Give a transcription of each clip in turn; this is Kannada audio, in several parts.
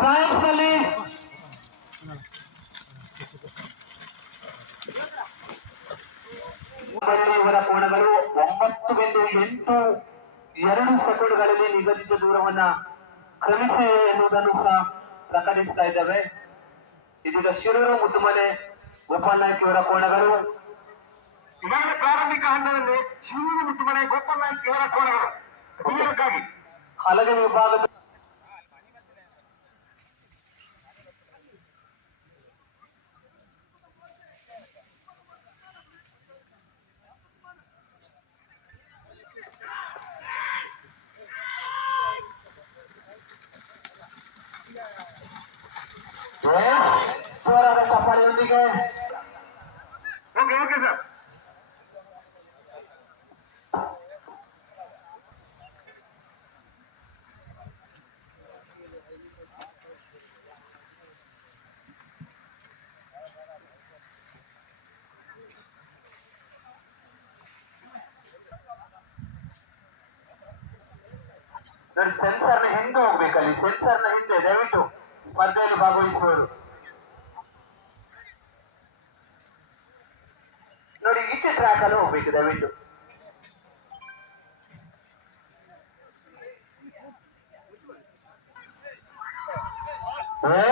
ಟ್ರಯಲ್ಸ್ ಅಲ್ಲಿ. ಬೆಳ್ಳಿ ಇವರ ಕೋಣಗಳು ಒಂಬತ್ತು ಬಿಂದು ಎಂಟು, ಎರಡು ಸೆಕೆಂಡ್ಗಳಲ್ಲಿ ನಿಗದಿತ ದೂರವನ್ನ ಕ್ರಮಿಸಿವೆ ಎನ್ನುವುದನ್ನು ಸಹ ಪ್ರಕಟಿಸ್ತಾ ಇದ್ದಾವೆ. ಇದೀಗ ಶಿರೂರು ಮುತ್ತುಮನೆ ಗೋಪಾಲ್ ನಾಯ್ಕ ಇವರ ಕೋಣಗಳು ಇವಾಗ ಪ್ರಾರಂಭಿಕ ಹಂತದಲ್ಲಿ ಶಿವೂರು ಮತ್ತು ಮನೆ ಗೋಪಾಲ್ ನಾಯ್ಕ ಇವರ ಕೋಣಗಳು ದೂರಕ್ಕಾಗಿ ಹಲಗೆ ವಿಭಾಗದ ಜೋರಾದ ಚಪ್ಪಾಳೆಯೊಂದಿಗೆ ನೋಡಿ ಸೆನ್ಸರ್ನ ಹಿಂದೆ ಹೋಗ್ಬೇಕಲ್ಲಿ ಸೆನ್ಸರ್ನ ಹಿಂದೆ, ದಯವಿಟ್ಟು ಸ್ಪರ್ಧೆಯಲ್ಲಿ ಭಾಗವಹಿಸುವವರು ನೋಡಿ, ಈಚೆ ಟ್ರ್ಯಾಕ್ ಅಲ್ಲಿ ಹೋಗ್ಬೇಕು, ದಯವಿಟ್ಟು ಏ?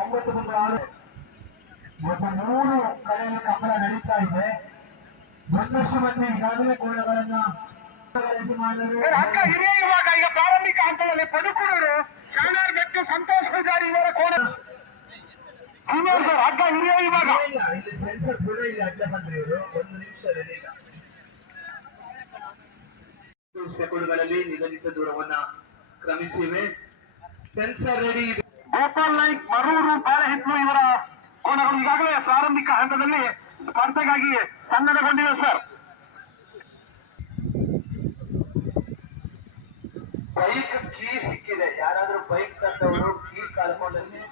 ಒಂಬತ್ತು ಬಿಂದು ಆರು ಇವತ್ತು ಮೂರು ಕಡೆಯಲ್ಲಿ ಕಂಬಳ ನಡೀತಾ ಇದೆ ಒಂದಷ್ಟು ಮಂದಿ ಈಗಾಗಲೇ ಕೋಣಗಳನ್ನ ವಿಭಾಗ, ಈಗ ಪ್ರಾರಂಭಿಕ ಹಂತದಲ್ಲಿ ಪದುಕೂರರು ಶಾನಾರ್ ಬೆಟ್ಟು ಸಂತೋಷ್ ಪೂಜಾರಿ ಇವರ ಕೋಣ. ಸೀನಿಯರ್ ಸರ್ ಅಕ್ಕ ಹಿರಿಯ ವಿಭಾಗ. ಇಲ್ಲ ಇಲ್ಲಿ ಸೆನ್ಸರ್ ಕೂಡ ಇಲ್ಲಿ ಅಡ್ಡ ಬಂದ್ರು ಇವರು ಒಂದು ನಿಮಿಷ. ಹತ್ತು ಸೆಕೆಂಡ್ಗಳಲ್ಲಿ ನಿಗದಿತ ದೂರವನ್ನ ಕ್ರಮಿಸಿವೆ. ಸೆನ್ಸರ್ ರೆಡಿ ಇದೆ. ಗೋಪಾಲ್ ನಾಯ್ಕ್ ಮರೂರು ಬಾಳೆಹಿತ್ಲು ಇವರ ಕೋಣಗಳು ಈಗಾಗಲೇ ಪ್ರಾರಂಭಿಕ ಹಂತದಲ್ಲಿ ಸ್ಪರ್ಧೆಗಾಗಿ ಸನ್ನಡಗೊಂಡಿವೆ, ಸರ್ ಬೈಕ್ ಕೀ ಸಿಕ್ಕಿದೆ ಯಾರಾದ್ರೂ ಬೈಕ್ ತಂದವರು ಕೀ ಕಳ್ಕೊಂಡಲ್ಲಿ.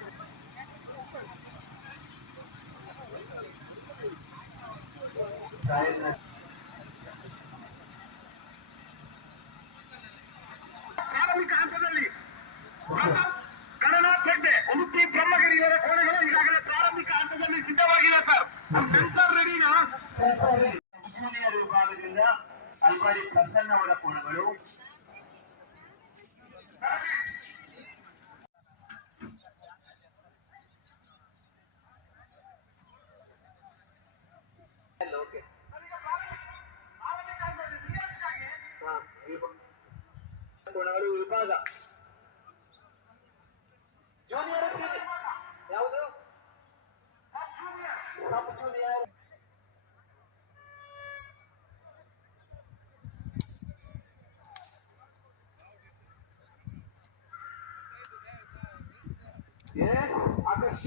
ಆಕರ್ಷ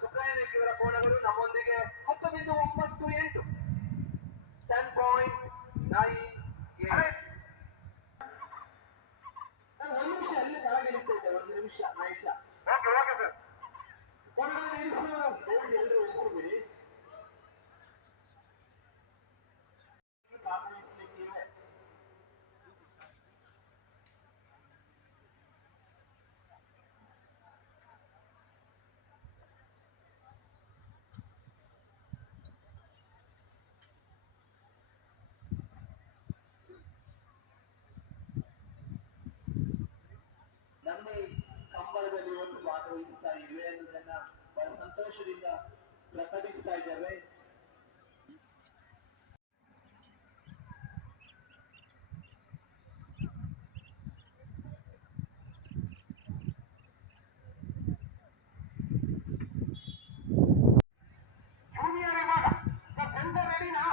ಸುಬ್ರಾಯ ಕೋಣಗಳು ನಮ್ಮೊಂದಿಗೆ ಹತ್ತು ಬಿಂದು ಕಂಬಳದಲ್ಲಿ ಒಂದು ಭಾಗವಹಿಸ್ತಾ ಇವೆ ಅನ್ನೋದನ್ನ ಬಹಳ ಸಂತೋಷದಿಂದ ಪ್ರಕಟಿಸ್ತಾ ಇದ್ದೇವೆ ಜೂನಿಯರ್ ಇವಾಗ ಸರ್ ಸೆಂಟರ್ ರೆಡಿನಾ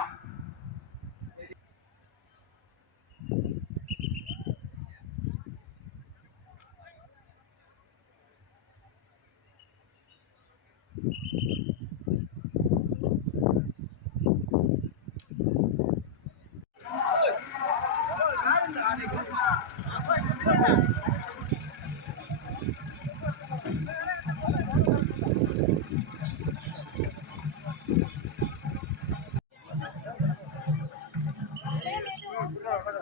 ಕೋಣಗಳು